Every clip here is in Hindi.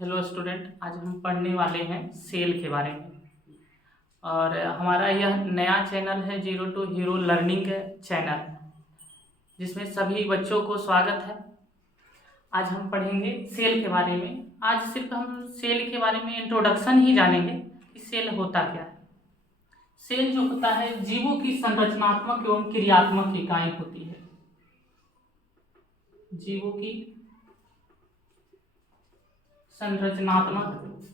हेलो स्टूडेंट, आज हम पढ़ने वाले हैं सेल के बारे में। और हमारा यह नया चैनल है zero to hero learning channel, जिसमें सभी बच्चों को स्वागत है। आज हम पढ़ेंगे सेल के बारे में। आज सिर्फ हम सेल के बारे में इंट्रोडक्शन ही जानेंगे कि सेल होता क्या है। सेल जो होता है जीवों की संरचनात्मक एवं क्रियात्मक इकाई होती है। जीवों की संरचनात्मक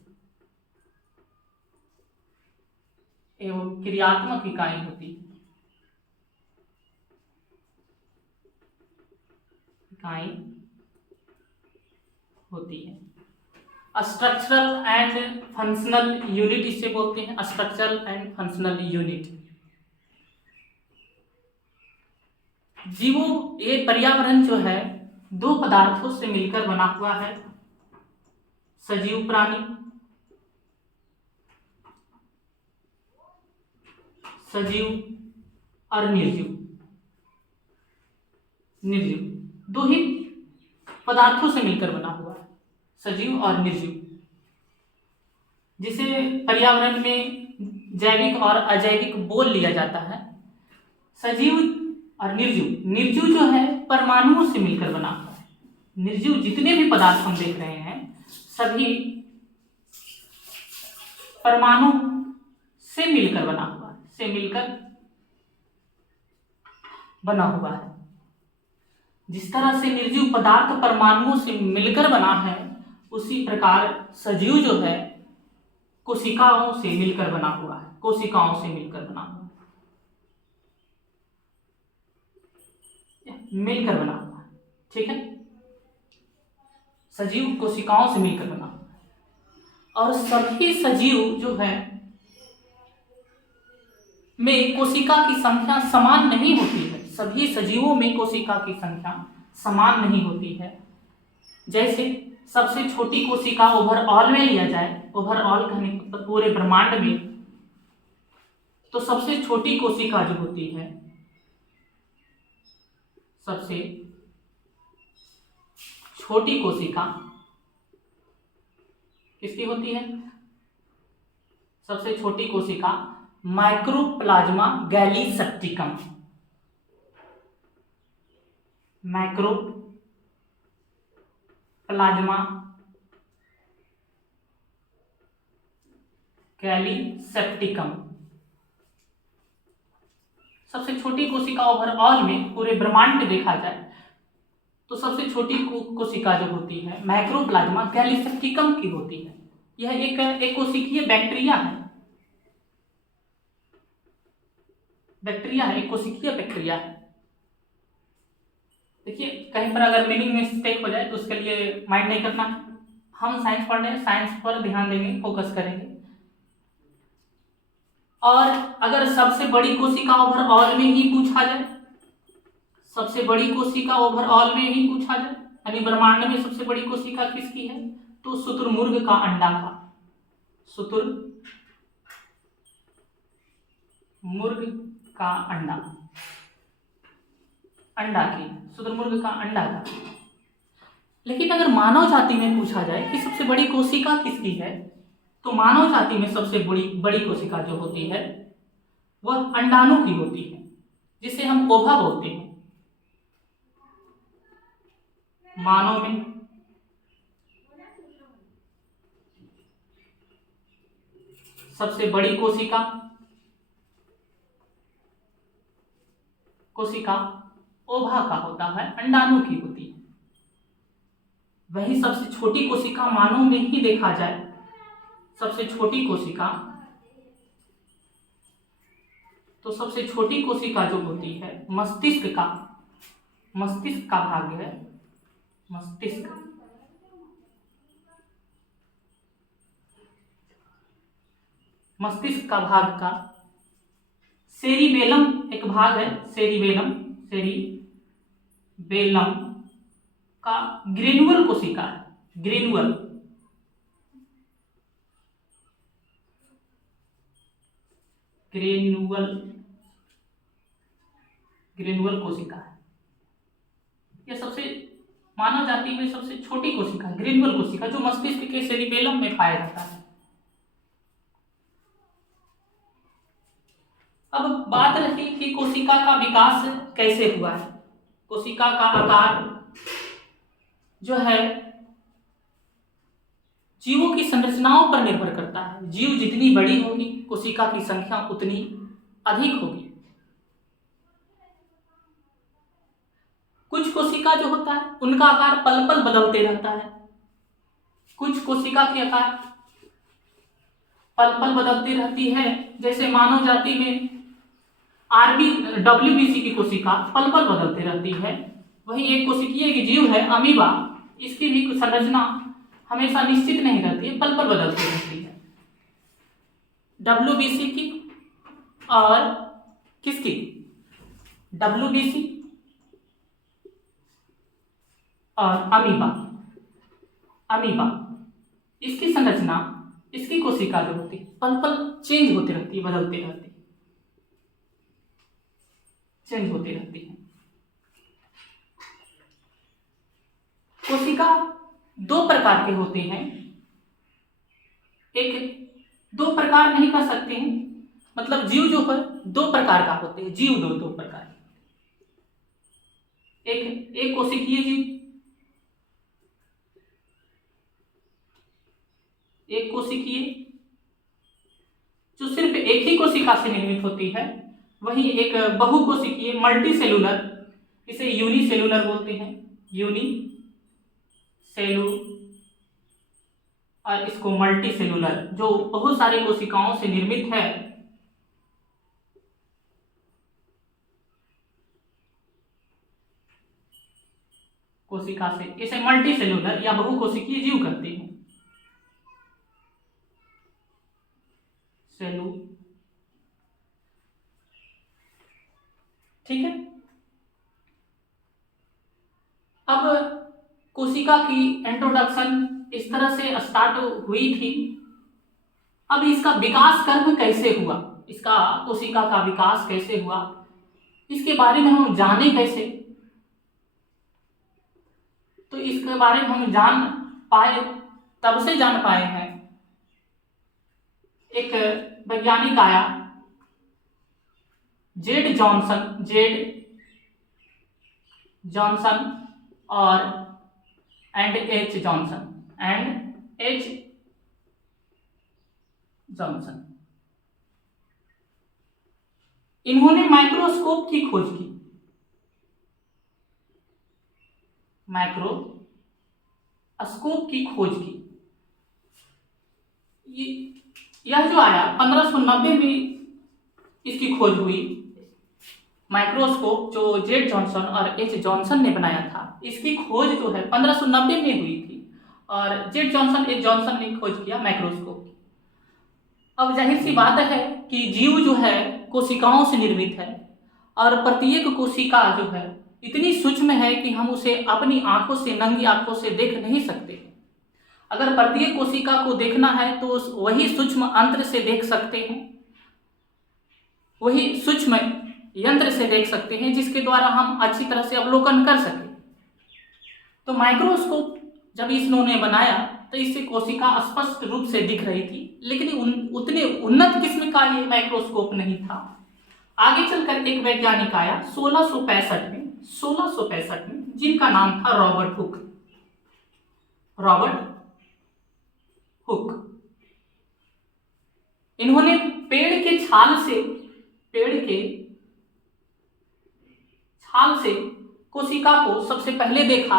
एवं क्रियात्मक इकाई होती है। इकाई होती है। स्ट्रक्चरल एंड फंक्शनल यूनिट इसे बोलते हैं, स्ट्रक्चरल एंड फंक्शनल यूनिट। जीवों ये पर्यावरण जो है दो पदार्थों से मिलकर बना हुआ है। सजीव प्राणी, सजीव और निर्जीव। निर्जीव दो ही पदार्थों से मिलकर बना हुआ है, सजीव और निर्जीव, जिसे पर्यावरण में जैविक और अजैविक बोल लिया जाता है। सजीव और निर्जीव, निर्जीव जो है परमाणुओं से मिलकर बना हुआ है। निर्जीव जितने भी पदार्थ हम देख रहे हैं सभी परमाणु से मिलकर बना हुआ है, से मिलकर बना हुआ है। जिस तरह से निर्जीव पदार्थ परमाणुओं से मिलकर बना है, उसी प्रकार सजीव जो है कोशिकाओं से मिलकर बना हुआ है, कोशिकाओं से मिलकर बना हुआ है, मिलकर बना हुआ है। ठीक है, सजीव कोशिकाओं से मिलकर बना हुआ है। और सभी सजीव जो है में कोशिका की संख्या समान नहीं होती है। सभी सजीवों में कोशिका की संख्या समान नहीं होती है। जैसे सबसे छोटी कोशिका ओवरऑल में लिया जाए, ओवरऑल कहने मतलब पूरे ब्रह्मांड में, तो सबसे छोटी कोशिका जो होती है, सबसे छोटी कोशिका किसकी होती है? सबसे छोटी कोशिका माइक्रोप्लाज्मा गैलीसेप्टिकम। माइक्रोप्लाज्मा गैलीसेप्टिकम सबसे छोटी कोशिका ओवरऑल में, पूरे ब्रह्मांड में देखा जाए तो सबसे छोटी कोशिका जो होती है माइक्रोप्लाज्मा गैलीसेप्टिकम की होती है। यह एक कोशिकीय बैक्टीरिया है। बैक्टीरिया है, एक कोशिकीय बैक्टीरिया है। देखिए, कहीं पर अगर मीनिंग में मिस्टेक हो जाए तो उसके लिए माइंड नहीं करना। हम साइंस पढ़ रहे हैं, साइंस पर ध्यान देंगे, फोकस करेंगे। और अगर सबसे बड़ी कोशिका ओवरऑल में ही पूछा जाए, सबसे बड़ी कोशिका ओवरऑल में ही पूछा जाए, यानी ब्रह्मांड में सबसे बड़ी कोशिका किसकी है, तो शुतुरमुर्ग का अंडा का, शुतुरमुर्ग का अंडा, अंडा की, शुतुरमुर्ग का अंडा का। लेकिन अगर मानव जाति में पूछा जाए कि सबसे बड़ी कोशिका किसकी है, तो मानव जाति में सबसे बड़ी कोशिका जो होती है वह अंडाणु की होती है, जिसे हम ओवा बोलते हैं। मानव में सबसे बड़ी कोशिका ओवा का होता है, अंडाणु की होती है। वही सबसे छोटी कोशिका मानव में ही देखा जाए, सबसे छोटी कोशिका, तो सबसे छोटी कोशिका जो होती है मस्तिष्क का भाग है, मस्तिष्क का भाग का सेरिबेलम एक भाग है, सेरिबेलम का ग्रेनुअल कोशिका है, ग्रेनुअल कोशिका है। यह सबसे मानव जाति में सबसे छोटी कोशिका, ग्रेन्युल कोशिका, जो मस्तिष्क के सेरिबेलम में पाया जाता है। अब बात रही कि कोशिका का विकास कैसे हुआ है। कोशिका का आकार जो है जीवों की संरचनाओं पर निर्भर करता है। जीव जितनी बड़ी होगी, कोशिका की संख्या उतनी अधिक होगी। कुछ कोशिका जो होता है उनका आकार पल पल बदलते रहता है। कुछ कोशिका के आकार पल पल बदलती रहती है। जैसे मानव जाति में WBC की कोशिका पल पल बदलती रहती है। वहीं एक कोशिकीय जीव है अमीबा, इसकी भी संरचना हमेशा निश्चित नहीं रहती है, पल पल बदलती रहती है। WBC की और किसकी, WBC और अमीबा इसकी संरचना, इसकी कोशिका जो होती है पल पल चेंज होती रहती है, बदलती रहती है, चेंज होती रहती है। कोशिका दो प्रकार के होते हैं। एक, दो प्रकार नहीं कर सकते हैं, मतलब जीव जो है दो प्रकार का होते हैं। जीव दो प्रकार, एक कोशिकीय जीव, एक कोशिकीय जो सिर्फ एक ही कोशिका से निर्मित होती है। वहीं एक बहुकोशिकीय मल्टीसेलुलर, इसे यूनिसेलुलर बोलते हैं, और इसको मल्टीसेलुलर, जो बहुत सारी कोशिकाओं से निर्मित है। कोशिका से इसे मल्टीसेलुलर या बहुकोशिकीय जीव कहते हैं। ठीक है। अब कोशिका की इंट्रोडक्शन इस तरह से स्टार्ट हुई थी। अब इसका विकास कर्म कैसे हुआ, इसका कोशिका का विकास कैसे हुआ, इसके बारे में हम जाने कैसे, तो इसके बारे में हम जान पाए, तब से जान पाए हैं। एक वैज्ञानिक आया, जेड जॉनसन और एच जॉनसन, इन्होंने माइक्रोस्कोप की खोज की। माइक्रोस्कोप की खोज की। यह जो आया 1590 में इसकी खोज हुई। माइक्रोस्कोप जो जेड जॉनसन और एच जॉनसन ने बनाया था, इसकी खोज जो है 1590 में हुई थी, और जेड जॉनसन, एच जॉनसन ने खोज किया माइक्रोस्कोप की। अब जाहिर सी बात है कि जीव जो है कोशिकाओं से निर्मित है, और प्रत्येक कोशिका जो है इतनी सूक्ष्म है कि हम उसे अपनी आंखों से, नंगी आंखों से देख नहीं सकते। अगर प्रत्येक कोशिका को देखना है तो वही सूक्ष्म यंत्र से देख सकते हैं, वही सूक्ष्म यंत्र से देख सकते हैं जिसके द्वारा हम अच्छी तरह से अवलोकन कर सकें। तो माइक्रोस्कोप जब इन्होंने बनाया तो इससे कोशिका स्पष्ट रूप से दिख रही थी, लेकिन उतने उन्नत किस्म का ये माइक्रोस्कोप नहीं था। आगे चलकर एक वैज्ञानिक आया 1665 में, जिनका नाम था रॉबर्ट हुक। इन्होंने पेड़ के छाल से कोशिका को सबसे पहले देखा,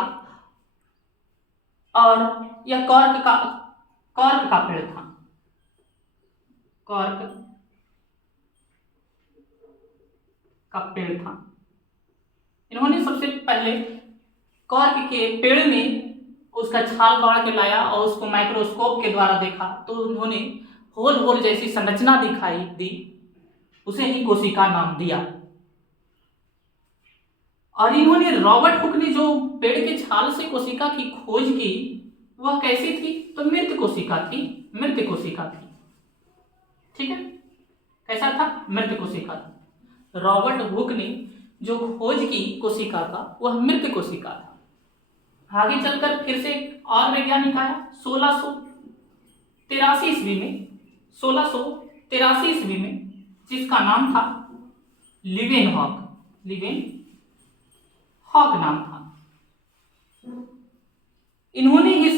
और यह कॉर्क का पेड़ था। कॉर्क का पेड़ था। इन्होंने सबसे पहले कॉर्क के पेड़ में उसका छाल काट के लाया और उसको माइक्रोस्कोप के द्वारा देखा, तो उन्होंने होल जैसी संरचना दिखाई दी, उसे ही कोशिका नाम दिया। और इन्होंने, रॉबर्ट हुक ने जो पेड़ के छाल से कोशिका की खोज की, वह कैसी थी, तो मृत कोशिका थी। ठीक है, कैसा था, मृत कोशिका था। रॉबर्ट हुक ने जो खोज की कोशिका का, वह मृत कोशिका था। आगे चलकर फिर से और वैज्ञानिक आया 1683 ईस्वी में, 1683 ईस्वी में, जिसका नाम था लीवेनहॉक। लीवेनहॉक नाम था। इन्होंने ही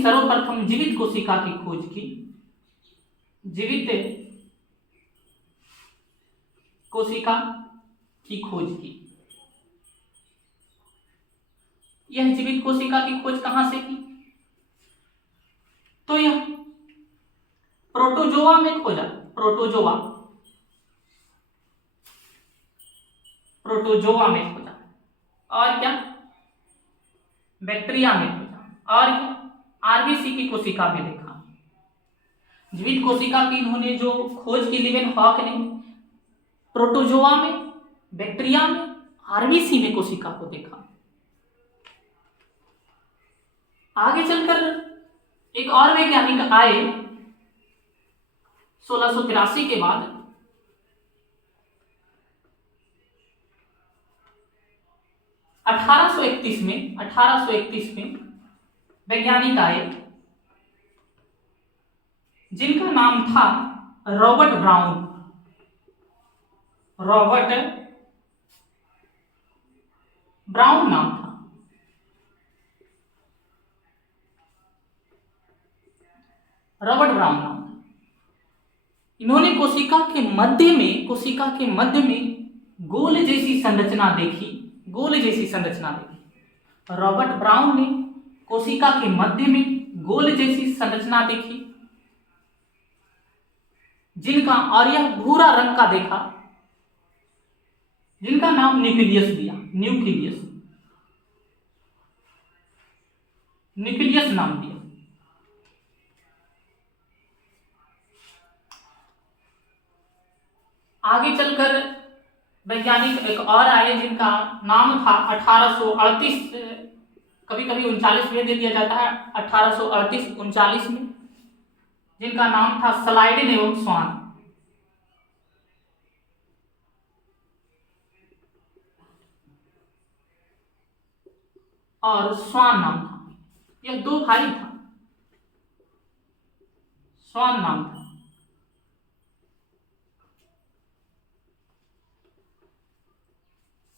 सर्वप्रथम जीवित कोशिका की खोज की। जीवित कोशिका की खोज की। यह जीवित कोशिका की खोज कहां से की? तो यह प्रोटोजोआ में खोजा। प्रोटोजोआ में खोजा। और क्या? बैक्टीरिया में खोजा। और क्या? आरबीसी की कोशिका में देखा। जीवित कोशिका की इन्होंने जो खोज की लीवेनहॉक ने, प्रोटोजोआ में, बैक्टीरिया में, आरबीसी में कोशिका को देखा। आगे चलकर एक और वैज्ञानिक आए 1683 के बाद। 1831 में वैज्ञानिक आए जिनका नाम था रॉबर्ट ब्राउन। नाम था। रॉबर्ट ब्राउन नाम था। इन्होंने कोशिका के मध्य में गोल जैसी संरचना देखी। रॉबर्ट ब्राउन ने कोशिका के मध्य में गोल जैसी संरचना देखी, जिनका, और यह भूरा रंग का देखा, जिनका नाम न्यूक्लियस दिया। न्यूक्लियस नाम दिया। आगे चलकर वैज्ञानिक एक और आए जिनका नाम था 1838, कभी कभी 39 में दे दिया जाता है, 1838-39 में, जिनका नाम था स्लाइडेन एवं स्वान। और स्वान नाम था। यह दो भाई था। स्वान नाम था।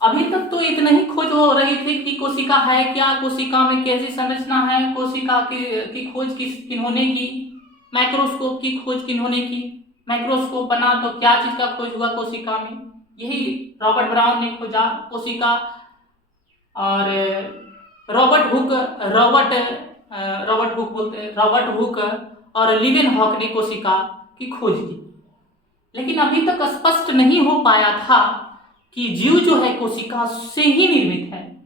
अभी तक तो इतना ही खोज हो रही थी कि कोशिका है क्या, कोशिका में कैसी संरचना है, कोशिका की खोज किन्होंने की, माइक्रोस्कोप की खोज किन्होंने की, माइक्रोस्कोप बना तो क्या चीज का खोज हुआ कोशिका में, यही रॉबर्ट ब्राउन ने खोजा कोशिका। और रॉबर्ट हुक और लीवेनहॉक ने कोशिका की खोज की। लेकिन अभी तक स्पष्ट नहीं हो पाया था कि जीव जो है कोशिका से ही निर्मित है।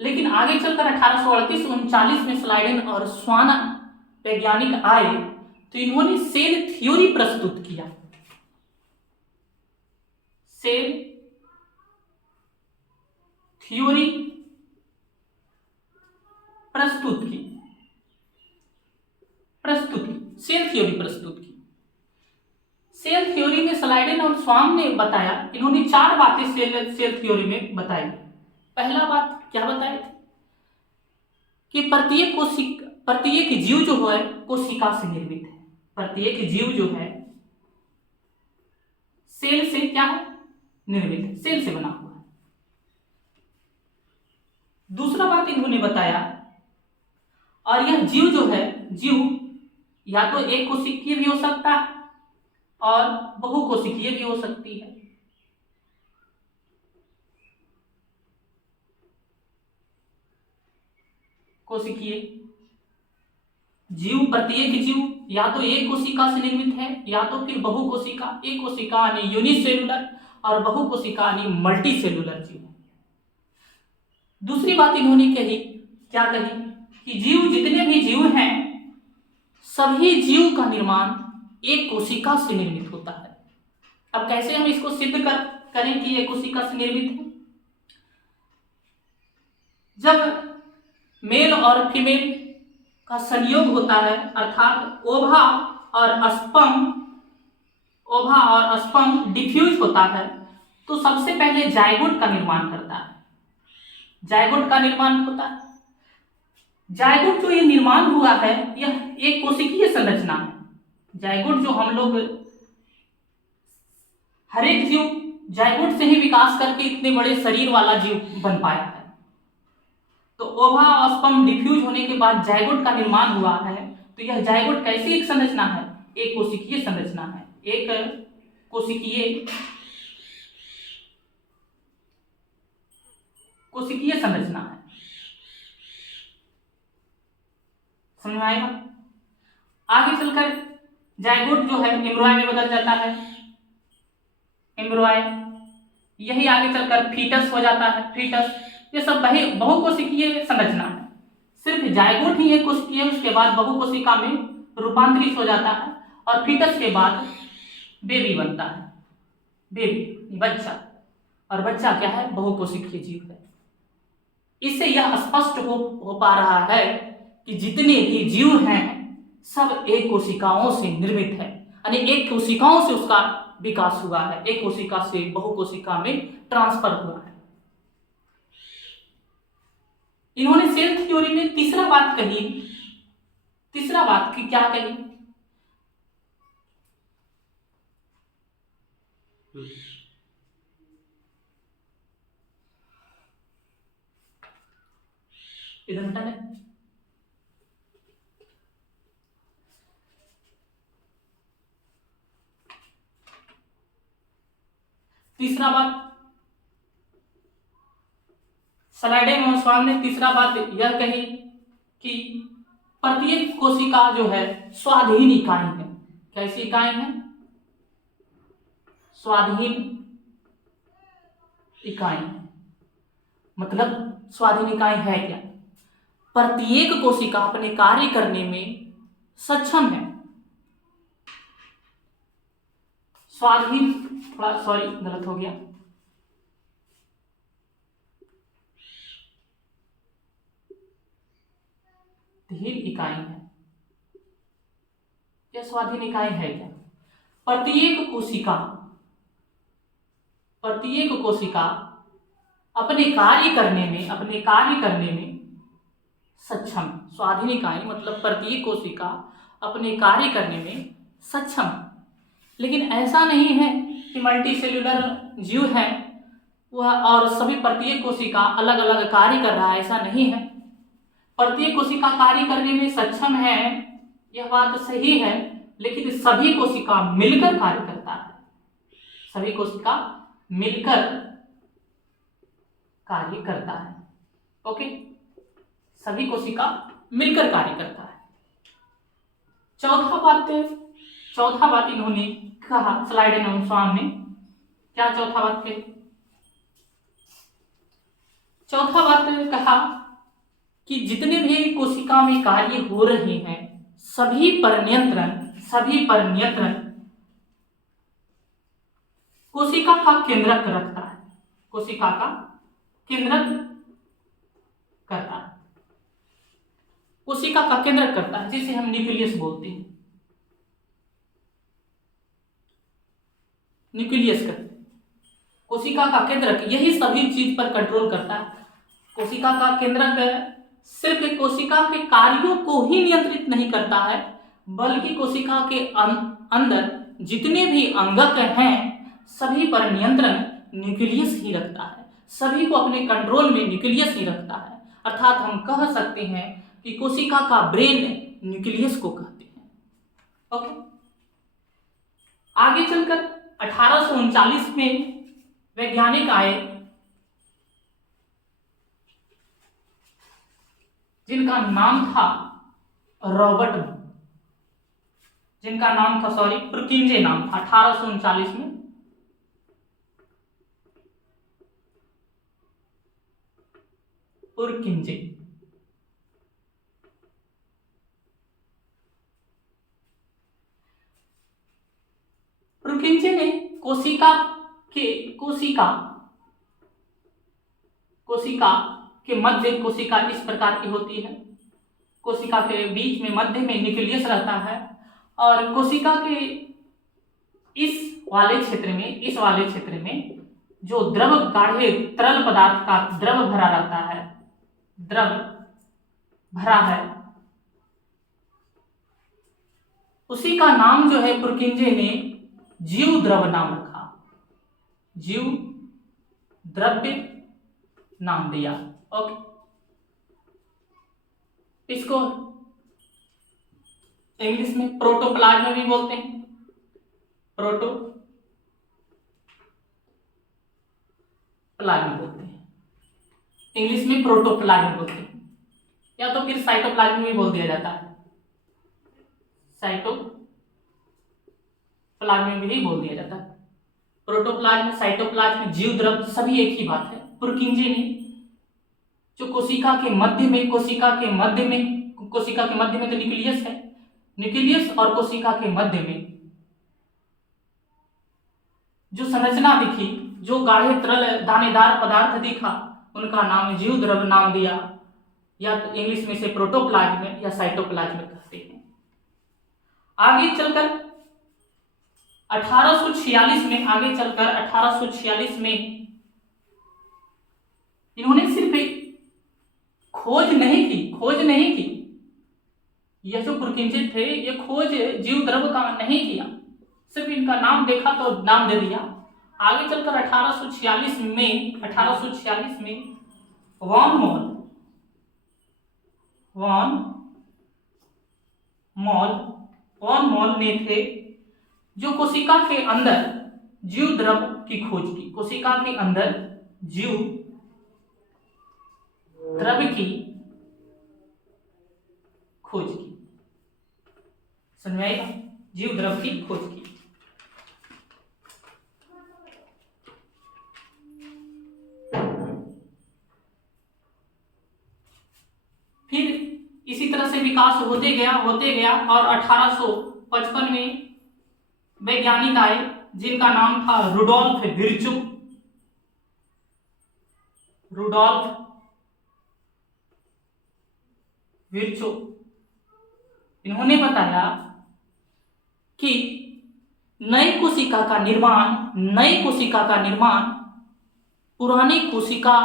लेकिन आगे चलकर 1838-39 में स्लाइडेन और स्वान वैज्ञानिक आए तो इन्होंने सेल थ्योरी प्रस्तुत किया। सेल थ्योरी प्रस्तुत की। सेल थ्योरी में स्लाइडेन और स्वान ने बताया, इन्होंने 4 बातें सेल थ्योरी में बताई। पहला बात क्या बताए थे कि प्रत्येक जीव जो है कोशिका से निर्मित है। प्रत्येक जीव जो है सेल से क्या है? निर्मित है, सेल से बना हुआ है। दूसरा बात इन्होंने बताया, और यह जीव जो है, जीव या तो एक कोशिकीय भी हो सकता है और बहुकोशिकीय भी हो सकती है। कोशिकीय जीव, प्रत्येक जीव या तो एक कोशिका से निर्मित है या तो फिर बहुकोशिका। एक कोशिका यानी यूनिसेलुलर और बहुकोशिका यानी मल्टीसेलुलर जीव। दूसरी बात इन्होंने कही, क्या कही कि जीव, जितने भी जीव हैं, सभी जीव का निर्माण एक कोशिका से निर्मित होता है। अब कैसे हम इसको सिद्ध करें कि एक कोशिका से निर्मित है? जब मेल और फीमेल का संयोग होता है, अर्थात ओवा और स्पर्म डिफ्यूज होता है, तो सबसे पहले जाइगोट का निर्माण करता है। जायगोट का निर्माण होता है। जायगोट जो ये निर्माण हुआ है यह एक कोशिकीय संरचना है। जायगोट जो हम लोग हर एक जीव जायगोट से ही विकास करके इतने बड़े शरीर वाला जीव बन पाया है। तो ओवा और स्पर्म डिफ्यूज होने के बाद जायगोट का निर्माण हुआ है। तो यह जायगोट कैसी एक संरचना है? एक कोशिकीय संरचना है, एक कोशिकीय संरचना है। समझ में आएगा? आगे चलकर जायगोट जो है एम्ब्रॉय में बदल जाता है, एम्ब्रॉय, यही आगे चलकर फीटस हो जाता है, फीटस। ये सब बहुकोशिकीय संरचना है। सिर्फ जायगोट ही एक कोशिकीय, उसके बाद बहुकोशिका में रूपांतरित हो जाता है और फीटस के बाद बेबी बनता है, बेबी, बच्चा। और बच्चा क्या है? बहुकोशिकीय जीव है। इससे यह स्पष्ट हो पा रहा है कि जितने भी जीव हैं सब एक कोशिकाओं से निर्मित है, यानी एक कोशिकाओं से उसका विकास हुआ है, एक कोशिका से बहुकोशिका में ट्रांसफर हुआ है। इन्होंने सेल थ्योरी में तीसरा बात कही, तीसरा बात की क्या कही? इधर हटा ले। तीसरा बात स्लाइडेन स्वामी ने तीसरा बात यह कही कि प्रत्येक कोशिका जो है स्वाधीन इकाई है। कैसी इकाई है? स्वाधीन इकाई। मतलब स्वाधीन इकाई है क्या? प्रत्येक कोशिका अपने कार्य करने में सक्षम है। स्वाधीन, थोड़ा सॉरी गलत हो गया, धीर इकाई है। यह स्वाधीन इकाई है क्या? प्रत्येक कोशिका अपने कार्य करने में सक्षम। स्वाधीन इकाई मतलब प्रत्येक कोशिका अपने कार्य करने में सक्षम। लेकिन ऐसा नहीं है कि मल्टीसेल्युलर जीव है वह और सभी प्रत्येक कोशिका अलग अलग कार्य कर रहा है, ऐसा नहीं है। प्रत्येक कोशिका कार्य करने में सक्षम है, यह बात सही है, लेकिन सभी कोशिका मिलकर कार्य करता है, सभी कोशिका मिलकर कार्य करता है। ओके, सभी कोशिका मिलकर कार्य करता है। चौथा बात इन्होंने कहा, स्लाइडेन स्वाम ने क्या चौथा बात कही? चौथा बात कहा कि जितने भी कोशिका में कार्य हो रहे हैं सभी पर नियंत्रण कोशिका का केंद्रक रखता है, कोशिका का केंद्रक करता है, कोशिका का केंद्रक करता है, जिसे हम न्यूक्लियस बोलते हैं। न्यूक्लियस का कोशिका का केंद्रक यही सभी चीज पर कंट्रोल करता है। कोशिका का केंद्रक सिर्फ कोशिका के कार्यों को ही नियंत्रित नहीं करता है, बल्कि कोशिका के अंदर जितने भी अंगक हैं सभी पर नियंत्रण न्यूक्लियस ही रखता है, सभी को अपने कंट्रोल में न्यूक्लियस ही रखता है। अर्थात हम कह सकते हैं कि कोशिका का ब्रेन न्यूक्लियस को कहते हैं। ओके, आगे चलकर 1839 में वैज्ञानिक आए जिनका नाम था पुरकिंजे नाम था। 1839 में पुरकिंजे। पुरकिंजे ने कोशिका के मध्य, कोशिका इस प्रकार की होती है, कोशिका के बीच में मध्य में न्यूक्लियस रहता है और कोशिका के इस वाले क्षेत्र में जो द्रव गाढ़े तरल पदार्थ का द्रव भरा रहता है, द्रव भरा है, उसी का नाम जो है पुरकिंजे ने जीव द्रव नाम रखा, जीव द्रव्य नाम दिया। ओके, इसको इंग्लिश में प्रोटोप्लाज्म भी बोलते हैं, प्रोटोप्लाज्म बोलते हैं, इंग्लिश में प्रोटोप्लाज्म बोलते हैं, या तो फिर साइटोप्लाज्म भी बोल दिया जाता है, साइटोप्लाज्म भी बोल दिया जाता है। प्रोटोप्लाज्म, साइटोप्लाज्म, जीव द्रव सभी एक ही बात है। पुरकिंजे ने जो कोशिका के मध्य में तो न्यूक्लियस है, न्यूक्लियस और कोशिका के मध्य में जो संरचना दिखी, जो गाढ़े तरल दानेदार पदार्थ दिखा, उनका नाम जीव द्रव नाम दिया, या तो इंग्लिश में से प्रोटोप्लाज्म या साइटोप्लाज्म कहते हैं। आगे चलकर 1846 में इन्होंने सिर्फ खोज नहीं की, यह जो पुरकिंजे थे ये खोज जीव द्रव का नहीं किया, सिर्फ इनका नाम देखा तो नाम दे दिया। आगे चलकर 1846 में वॉन मॉल ने थे जो कोशिका के अंदर जीव द्रव की खोज की, कोशिका के अंदर जीव द्रव की खोज की, समझ में आएगा, जीव द्रव की खोज की। फिर इसी तरह से विकास होते गया और 1855 में वैज्ञानिक आए जिनका नाम था रुडोल्फ विर्चो। इन्होंने बताया कि नई कोशिका का निर्माण पुरानी कोशिका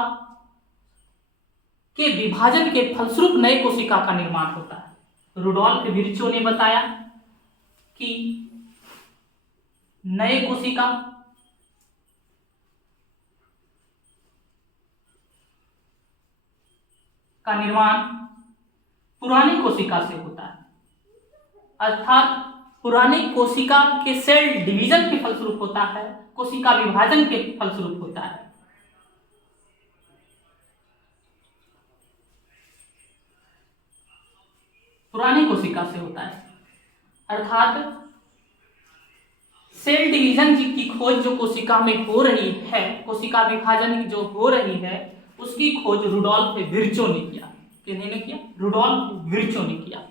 के विभाजन के फलस्वरूप नई कोशिका का निर्माण होता है। रुडोल्फ विर्चो ने बताया कि नए कोशिका का निर्माण पुरानी कोशिका से होता है, अर्थात पुरानी कोशिका के सेल डिवीजन के फलस्वरूप होता है, कोशिका विभाजन के फलस्वरूप होता है। पुरानी कोशिका से होता है, अर्थात सेल डिवीजन की खोज जो कोशिका में हो रही है, कोशिका विभाजन जो हो रही है, उसकी खोज रुडोल्फ विर्चो ने किया। किन्होंने किया? रुडोल्फ विर्चो ने किया।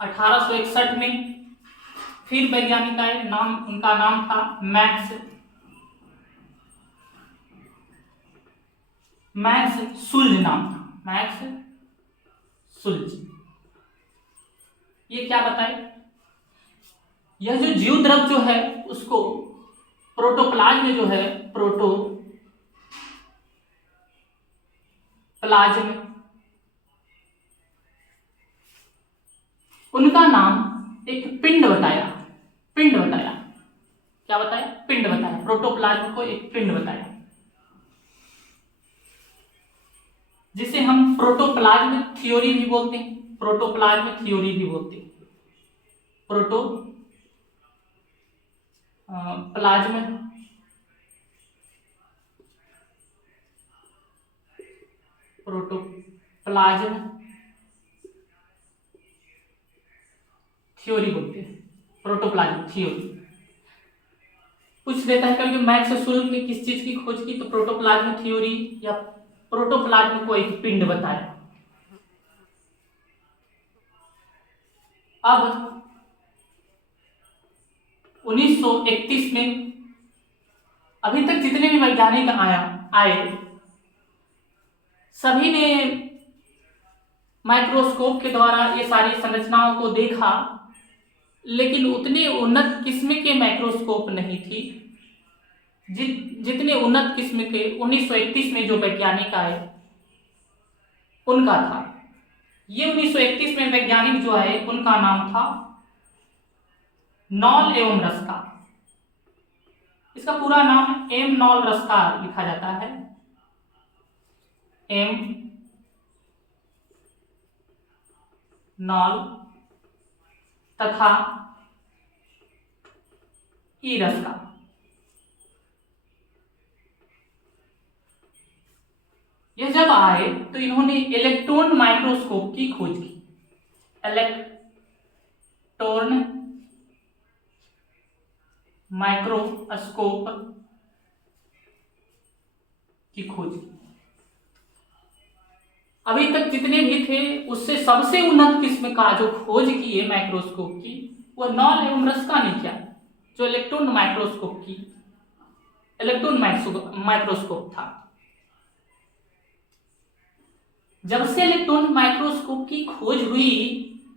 1861 में फिर वैज्ञानिक आए, उनका नाम था मैक्स सुल्ज। ये क्या बताए? यह जो जीव द्रव जो है उसको प्रोटोप्लाज्म जो है, प्रोटोप्लाज्म, उनका नाम एक पिंड बताया। क्या बताया? पिंड बताया। प्रोटोप्लाज्म को एक पिंड बताया, जिसे हम प्रोटोप्लाज्म थ्योरी भी बोलते हैं। प्रोटोप्लाज्म थ्योरी बोलते हैं। प्रोटोप्लाज्म थ्योरी पूछ देता है कभी मैक्स सुल्ज ने किस चीज की खोज की, तो प्रोटोप्लाज्म थ्योरी या प्रोटोप्लाज्म को एक पिंड बताया। अब 1931 में अभी तक जितने भी वैज्ञानिक आए सभी ने माइक्रोस्कोप के द्वारा ये सारी संरचनाओं को देखा, लेकिन उतने उन्नत किस्म के माइक्रोस्कोप नहीं थी जितने उन्नत किस्म के 1931 में जो वैज्ञानिक आए उनका था। ये 1931 में वैज्ञानिक जो आए उनका नाम था नॉल एवं रस्का। इसका पूरा नाम एम नॉल रस्का लिखा जाता है, एम नॉल तथा ई रस्का। यह जब आए तो इन्होंने इलेक्ट्रॉन माइक्रोस्कोप की खोज की। इलेक्ट्रॉन माइक्रोस्कोप की खोज की। अभी तक जितने भी थे उससे सबसे उन्नत किस्म का जो खोज की है माइक्रोस्कोप की, वह नॉल एवं रस्का ने किया, जो इलेक्ट्रॉन माइक्रोस्कोप था। जब से इलेक्ट्रॉन माइक्रोस्कोप की खोज हुई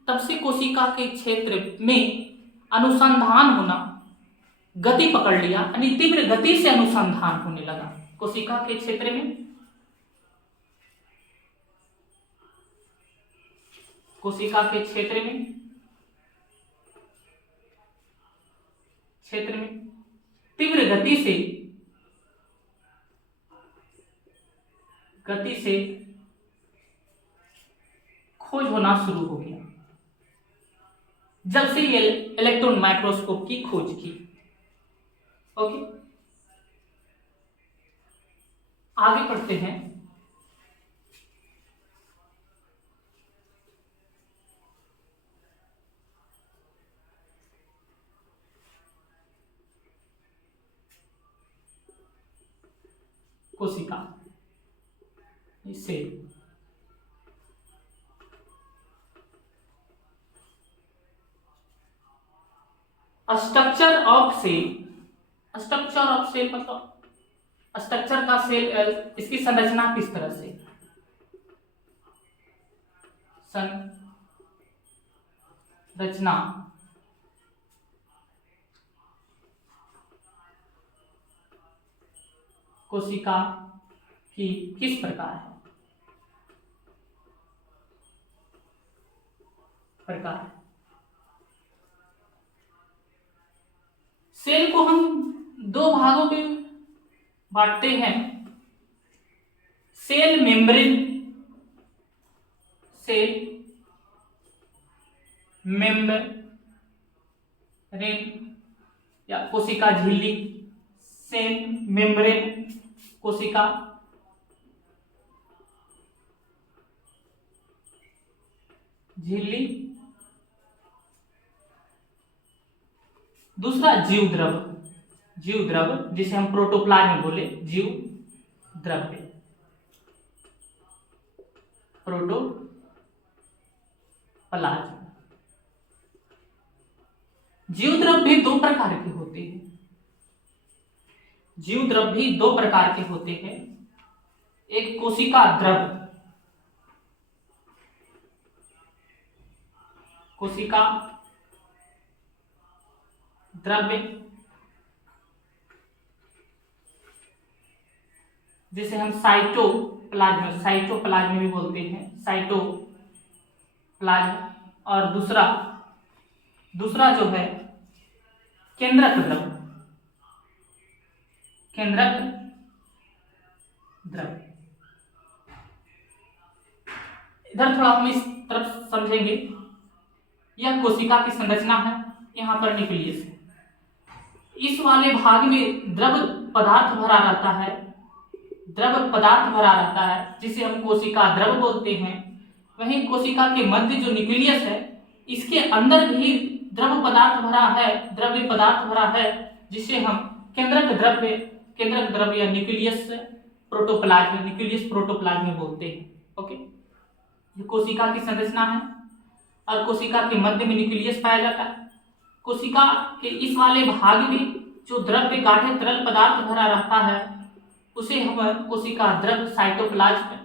तब से कोशिका के क्षेत्र में अनुसंधान होना गति पकड़ लिया, यानी तीव्र गति से अनुसंधान होने लगा कोशिका के क्षेत्र में। कोशिका के क्षेत्र में तीव्र गति से खोज होना शुरू हो गया जब से ये इलेक्ट्रॉन माइक्रोस्कोप की खोज की। ओके, आगे पढ़ते हैं। कोशिका सेल। स्ट्रक्चर ऑफ सेल मतलब स्ट्रक्चर का सेल, इसकी संरचना किस तरह से, संरचना कोशिका की किस प्रकार है, सेल को हम दो भागों में बांटते हैं। सेल मेम्ब्रेन या कोशिका झिल्ली, सेल मेम्ब्रेन कोशिका झिल्ली। दूसरा जीव द्रव जिसे हम प्रोटोप्लाज्म बोले, जीव द्रव्य, प्रोटोप्लाज्म। जीव द्रव भी दो प्रकार के होते हैं। एक कोशिका द्रव्य जिसे हम साइटोप्लाज्म भी बोलते हैं, साइटोप्लाज्म। और दूसरा जो है केंद्रक द्रव्य। इधर थोड़ा हम इस तरफ समझेंगे। यह कोशिका की संरचना है, यहाँ पर न्यूक्लियस है। इस वाले भाग में द्रव पदार्थ भरा रहता है जिसे हम कोशिका द्रव बोलते हैं। वहीं कोशिका के मध्य जो न्यूक्लियस है, इसके अंदर भी द्रव्य पदार्थ भरा है जिसे हम केंद्रक द्रव्य या न्यूक्लियस प्रोटोप्लाज्म बोलते हैं। ओके, ये कोशिका की संरचना है। और कोशिका के मध्य में न्यूक्लियस पाया जाता है। कोशिका के इस वाले भाग में जो द्रव्य गाढ़े तरल पदार्थ भरा रहता है उसे हम कोशिका द्रव साइटोप्लाज्म,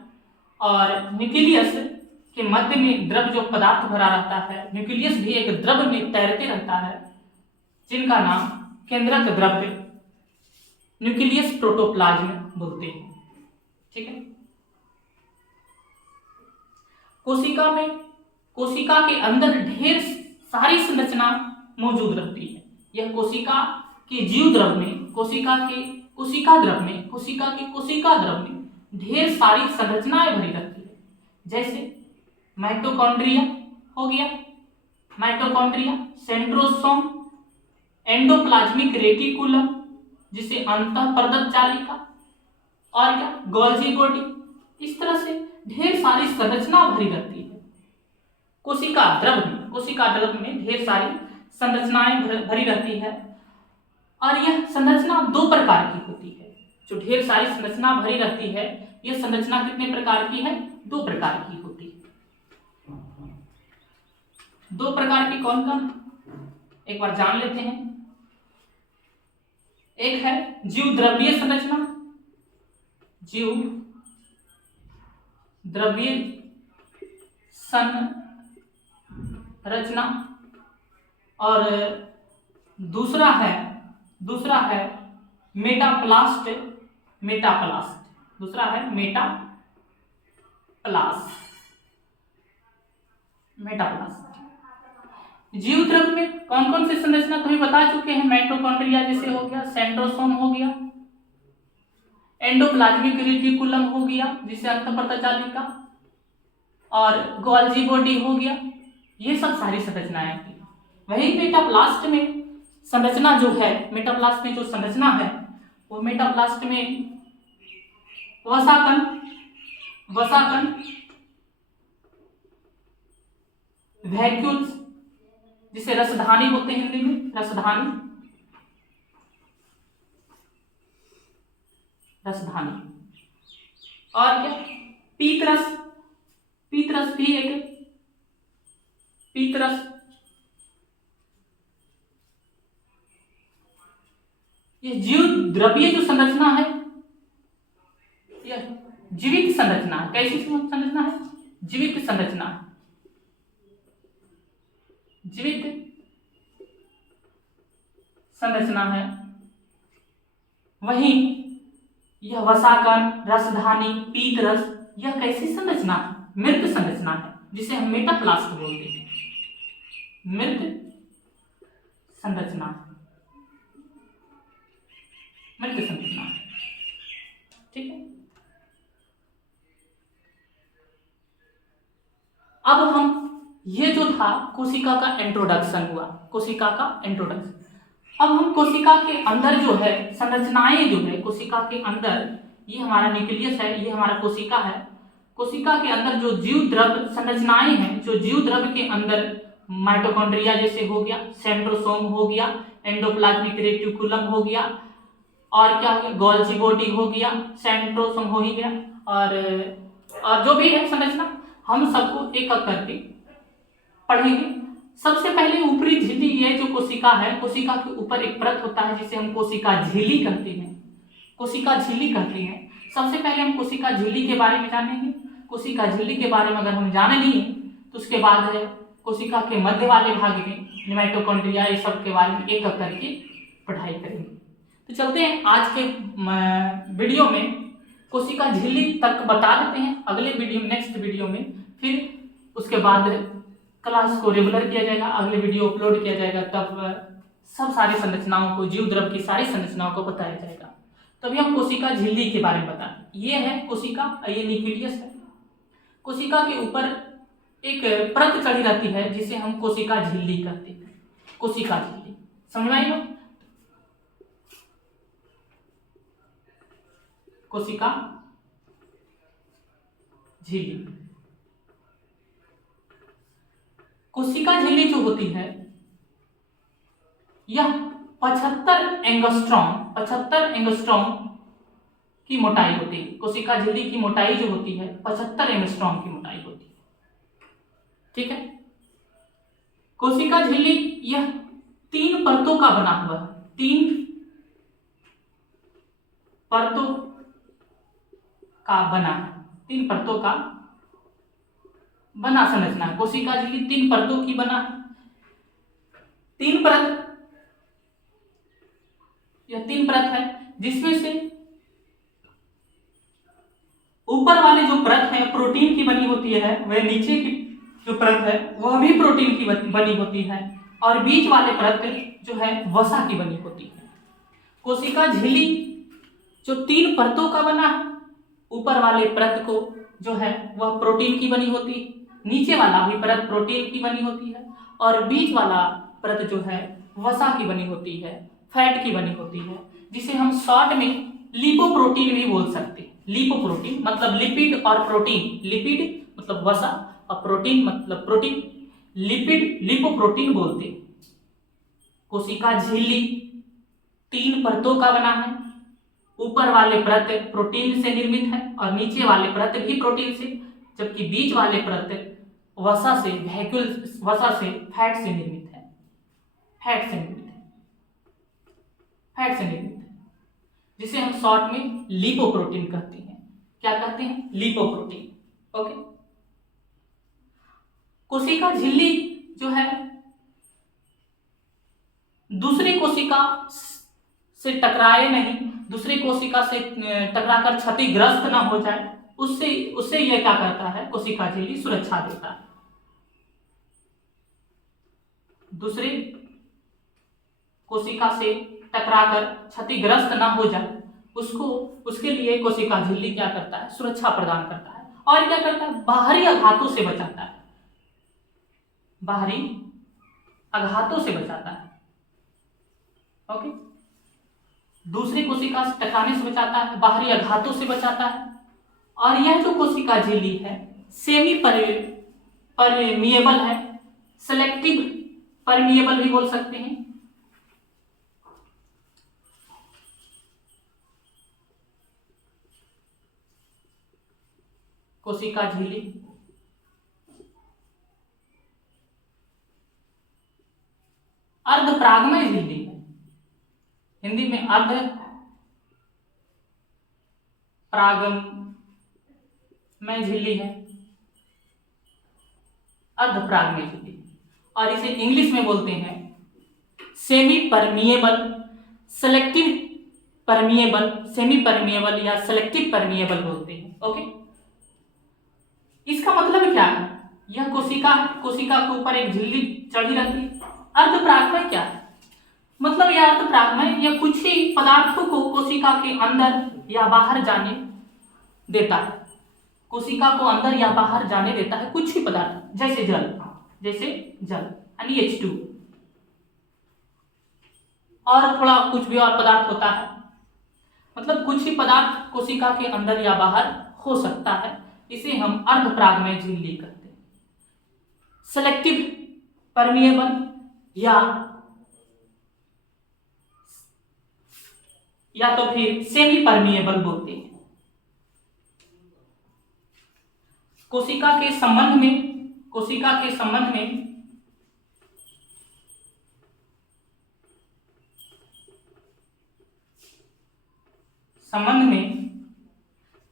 और न्यूक्लियस के मध्य में द्रव जो पदार्थ भरा रहता है, न्यूक्लियस भी एक द्रव में तैरते रहता है जिनका नाम केंद्रक द्रव्य न्यूक्लियस प्रोटोप्लाज्म बोलते हैं। ठीक है। कोशिका के अंदर ढेर सारी संरचना मौजूद रहती है। यह कोशिका के जीव द्रव में, कोशिका द्रव में ढेर सारी संरचनाएं भरी रहती है। जैसे माइटोकॉन्ड्रिया हो गया, सेंट्रोसोम, एंडोप्लाज्मिक रेटिकुलम जिसे अंतःपरदक जालिका, और क्या गोल्जी बॉडी। इस तरह से ढेर सारी संरचना भरी रहती है। कोशिका द्रव में ढेर सारी संरचनाएं भरी रहती है, और यह संरचना दो प्रकार की होती है। जो ढेर सारी संरचना भरी रहती है, यह संरचना कितने प्रकार की है? दो प्रकार की होती है। दो प्रकार की कौन कौन, एक बार जान लेते हैं। एक है जीव द्रव्यीय संरचना, जीव द्रव्यीय संरचना, और दूसरा है मेटाप्लास्ट। दूसरा है मेटाप्लास्ट। जीव द्रव्य में कौन कौन सी संरचना तो भी बता चुके हैं। माइटोकॉन्ड्रिया जैसे हो गया, सेंट्रोसोम हो गया, एंडोप्लाज्मिक रेटिकुलम हो गया जिसे अंतःपरदक जालिका, और गोल्जी बॉडी हो गया। ये सब सारी संरचनाएं थी। वही मेटाप्लास्ट में संरचना जो है, मेटाप्लास्ट में जो संरचना है वो मेटाप्लास्ट में वसाकन, वैक्यूल्स जिसे रसधानी बोलते हैं हिंदी में, रसधानी, और क्या पीतरस भी एक पीतरस। ये जीव द्रव्यीय जो संरचना है, यह जीवित संरचना है। कैसी संरचना है? जीवित संरचना है। वहीं यह वसाकन, रसधानी, पीतरस, यह कैसी संरचना है? मृत संरचना है जिसे हम मेटाप्लास्ट बोलते हैं। मृत संरचना। ठीक है। अब हम, ये जो था कोशिका का इंट्रोडक्शन हुआ, अब हम कोशिका के अंदर जो है संरचनाएं जो है, कोशिका के अंदर, ये हमारा न्यूक्लियस है, ये हमारा कोशिका है। कोशिका के अंदर जो जीव द्रव संरचनाएं हैं, जो जीव द्रव के अंदर माइटोकॉन्ड्रिया जैसे हो गया, सेंट्रोसोम हो गया, एंडोप्लाज्मिक रेटिकुलम हो गया, और क्या हो गया, गोल्जी बॉडी हो गया, सेंट्रोसोम हो ही गया, और जो भी है संरचना, हम सबको एक एक करके पढ़ेंगे। सबसे पहले ऊपरी झिल्ली, ये जो कोशिका है, कोशिका के ऊपर एक परत होता है जिसे हम कोशिका झिल्ली कहते हैं। सबसे पहले हम कोशिका झिल्ली के बारे में जानेंगे। कोशिका झिल्ली के बारे में अगर हम जान लिए तो उसके बाद है कोशिका के मध्य वाले भाग में माइटोकॉन्ड्रिया, ये सब के बारे में एक एक करके पढ़ाई करेंगे। तो चलते हैं आज के वीडियो में, कोशिका झिल्ली तक बता देते हैं। अगले वीडियो, नेक्स्ट वीडियो में फिर उसके बाद क्लास को रेगुलर किया जाएगा, अगले वीडियो अपलोड किया जाएगा, तब सब सारी संरचनाओं को, जीव द्रव की सारी संरचनाओं को बताया जाएगा। तभी हम कोशिका झिल्ली के बारे में बताएं। ये है कोशिका, ये न्यूक्लियस है। कोशिका के ऊपर एक परत चढ़ी रहती है जिसे हम कोशिका झिल्ली कहते हैं। कोशिका झिल्ली समझ में आई हो? कोशिका झिल्ली, कोशिका झिल्ली जो होती है यह 75 एंगस्ट्रॉम की मोटाई होती है। कोशिका झिल्ली की मोटाई जो होती है 75 एंगस्ट्रॉम की मोटाई होती है। ठीक है। कोशिका झिल्ली यह 3 परतों का बना हुआ है, 3 परतों का बना है, 3 परतों का बना संरचना है। कोशिका झिल्ली 3 परतों की बना है। 3 परत, यह 3 परत है जिसमें से ऊपर वाली जो परत है प्रोटीन की बनी होती है, वह नीचे की जो परत है वह भी प्रोटीन की बनी होती है, और बीच वाले परत जो है वसा की बनी होती है। कोशिका झिल्ली जो 3 परतों का बना है, ऊपर वाले परत को जो है वह प्रोटीन की बनी होती है, नीचे वाला भी परत प्रोटीन की बनी होती है, और बीच वाला परत जो है वसा की बनी होती है, फैट की बनी होती है, जिसे हम शॉर्ट में लिपोप्रोटीन भी बोल सकते हैं। लिपोप्रोटीन मतलब लिपिड और प्रोटीन, लिपिड मतलब वसा और प्रोटीन मतलब प्रोटीन, लिपिड लिपोप्रोटीन बोलते हैं। कोशिका झिल्ली 3 परतों का बना है, ऊपर वाले परत प्रोटीन से निर्मित है और नीचे वाले परत भी प्रोटीन से, जबकि बीच वाले परत वसा से, वैक्यूल वसा से, फैट से निर्मित है, फैट से निर्मित है, फैट से निर्मित है, जिसे हम शॉर्ट में लिपोप्रोटीन कहते हैं। क्या कहते हैं? लिपोप्रोटीन। ओके। कोशिका झिल्ली जो है दूसरी कोशिका से टकराए नहीं, दूसरी कोशिका से टकराकर क्षतिग्रस्त ना हो जाए, उससे यह क्या करता है? कोशिका झिल्ली सुरक्षा देता है। दूसरी कोशिका से टकराकर क्षतिग्रस्त ना हो जाए, उसके लिए कोशिका झिल्ली क्या करता है? सुरक्षा प्रदान करता है। और क्या करता है? बाहरी आघातों से बचाता है, बाहरी आघातों से बचाता है। ओके। दूसरी कोशिका से टकराने से बचाता है, बाहरी आघातों से बचाता है। और यह जो कोशिका झिल्ली है सेमी परमिएबल है, सेलेक्टिव परमिएबल भी बोल सकते हैं। कोशिका झिल्ली अर्धपरागमय झिल्ली है, हिंदी में अर्धपरागमय झिल्ली है, अर्धपरागमय झिल्ली, और इसे इंग्लिश में बोलते हैं semi permeable, selective permeable, semi permeable या सेलेक्टिव परमिएबल बोलते हैं। ओके। इसका मतलब क्या है? यह कोशिका के ऊपर एक झिल्ली चढ़ी रहती है। अर्धपरागमय क्या है? मतलब यह अर्धपरागमय या कुछ ही पदार्थों को कोशिका के अंदर या बाहर जाने देता है, कोशिका को अंदर या बाहर जाने देता है कुछ ही पदार्थ, जैसे जल यानी H2, और थोड़ा कुछ भी और पदार्थ होता है, मतलब कुछ ही पदार्थ कोशिका के अंदर या बाहर हो सकता है। इसे हम अर्धपरागमय झिल्ली कहते हैं। सेलेक्टिव परमिएबल या तो फिर सेमी परमिएबल बोलते हैं। कोशिका के संबंध में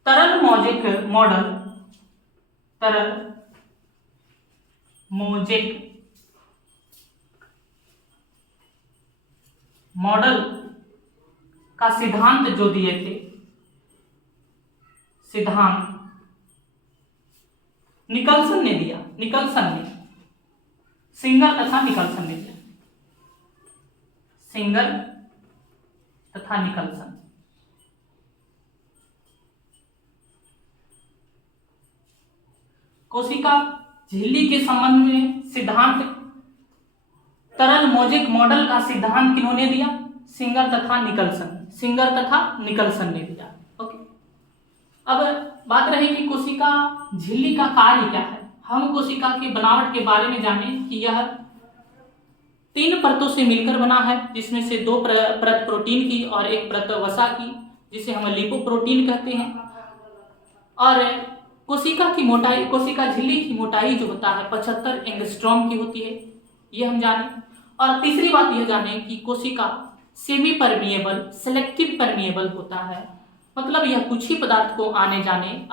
तरल मोज़ेक मॉडल का सिद्धांत जो दिए थे, सिद्धांत निकल्सन ने दिया, सिंगर तथा निकल्सन ने दिया, सिंगर तथा निकल्सन। कोशिका झिल्ली के संबंध में सिद्धांत, तरल मोज़ेक मॉडल का सिद्धांत किन्होंने दिया? सिंगर तथा निकल्सन ने दिया। ओके। अब बात रही कि कोशिका झिल्ली का कार्य क्या है। हम कोशिका की बनावट के बारे में जानें कि यह 3 परतों से मिलकर बना है, जिसमें से 2 परत प्रोटीन की और 1 परत वसा की, जिसे हम लिपोप्रोटीन कहते हैं। और कोशिका झिल्ली की मोटाई जो होता है 75 एंगस्ट्रॉम की होती है। ये हम जाने। और तीसरी बात यह जाने कि कोशिका सेमी परमिएबल, सेलेक्टिव परमिएबल होता है, मतलब यह कुछ ही पदार्थ को आने जाने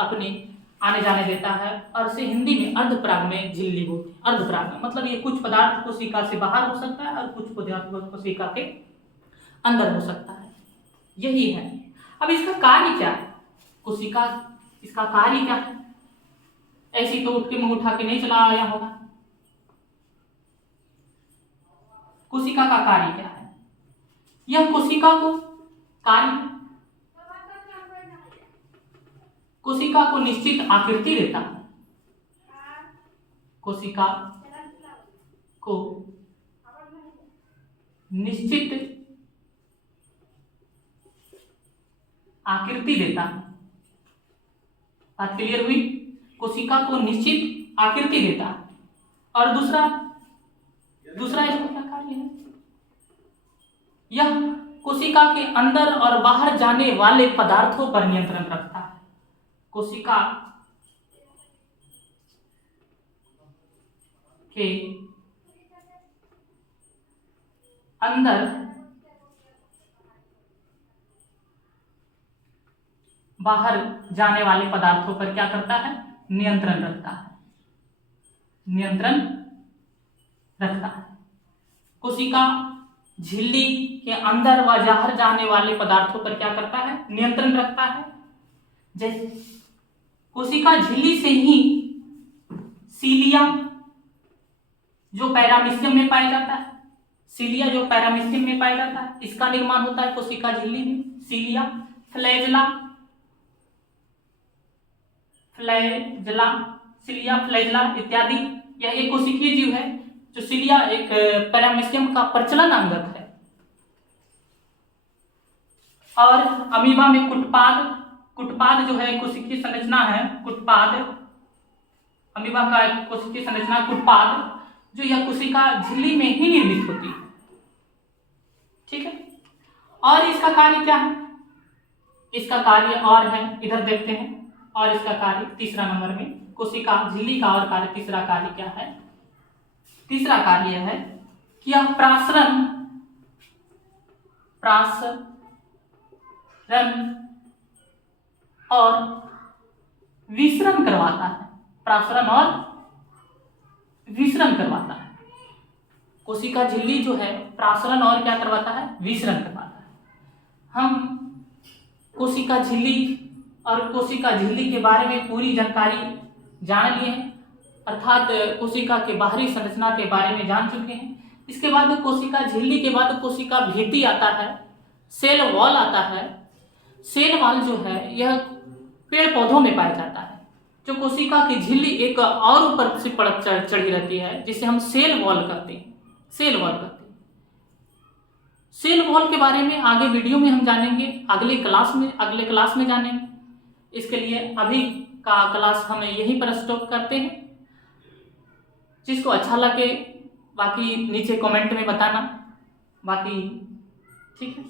देता है, और इसे हिंदी में अर्धपराग में झिल्ली बोलते हैं। अर्धपराग में मतलब ये कुछ पदार्थ कोशिका से बाहर हो सकता है और कुछ पदार्थ कोशिका के अंदर हो सकता है, यही है। अब इसका कार्य क्या है? कोशिका, इसका कार्य क्या है? ऐसी तो उठ के मुंह उठा के नहीं चला आया होगा। कोशिका का कार्य क्या है? यह कोशिका को निश्चित आकृति देता है। कोशिका को निश्चित आकृति देता है। बात क्लियर हुई? कोशिका को निश्चित आकृति देता है। और दूसरा इसका क्या कार्य है? यह कोशिका के अंदर और बाहर जाने वाले पदार्थों पर नियंत्रण रखता है। कोशिका के अंदर बाहर जाने वाले पदार्थों पर क्या करता है? नियंत्रण रखता है। कोशिका झिल्ली के अंदर व बाहर जाने वाले पदार्थों पर क्या करता है? नियंत्रण रखता है। जैसे कोशिका झिल्ली से ही सीलिया जो पैरामीशियम में पाया जाता है, इसका निर्माण होता है कोशिका झिल्ली में। सीलिया, फ्लैजेला इत्यादि, यह एक कोशिकीय जीव है। जो सीलिया एक पैरामीशियम का प्रचलन अंगक है। और अमीबा में कुटपाद जो है कोशिकीय संरचना है। अमीबा का एक कोशिकीय संरचना कुटपाद, जो यह कोशिका झिल्ली में ही निर्मित होती है। ठीक है। और इसका कार्य क्या है? इसका कार्य और है, इधर देखते हैं। और इसका कार्य तीसरा नंबर में, कोशिका झिल्ली का और कार्य, तीसरा कार्य क्या है? तीसरा कार्य है कि यह प्रासरण और विसरण करवाता है। कोशिका झिल्ली जो है प्रासरण और क्या करवाता है? विसरण करवाता है। हम कोशिका झिल्ली और कोशिका झिल्ली के बारे में पूरी जानकारी जान लिए हैं, अर्थात कोशिका के बाहरी संरचना के बारे में जान चुके हैं। इसके बाद कोशिका झिल्ली के बाद कोशिका भित्ति आता है, सेल वॉल आता है। सेल वॉल जो है यह पेड़ पौधों में पाया जाता है। जो कोशिका की झिल्ली एक और ऊपर से परत चढ़ी रहती है, जिसे हम सेल वॉल कहते हैं। सेल वॉल के बारे में आगे वीडियो में हम जानेंगे, अगले क्लास में जानेंगे। इसके लिए अभी का क्लास हम यहीं पर स्टॉप करते हैं। जिसको अच्छा लगे बाकी नीचे कमेंट में बताना। बाकी ठीक है।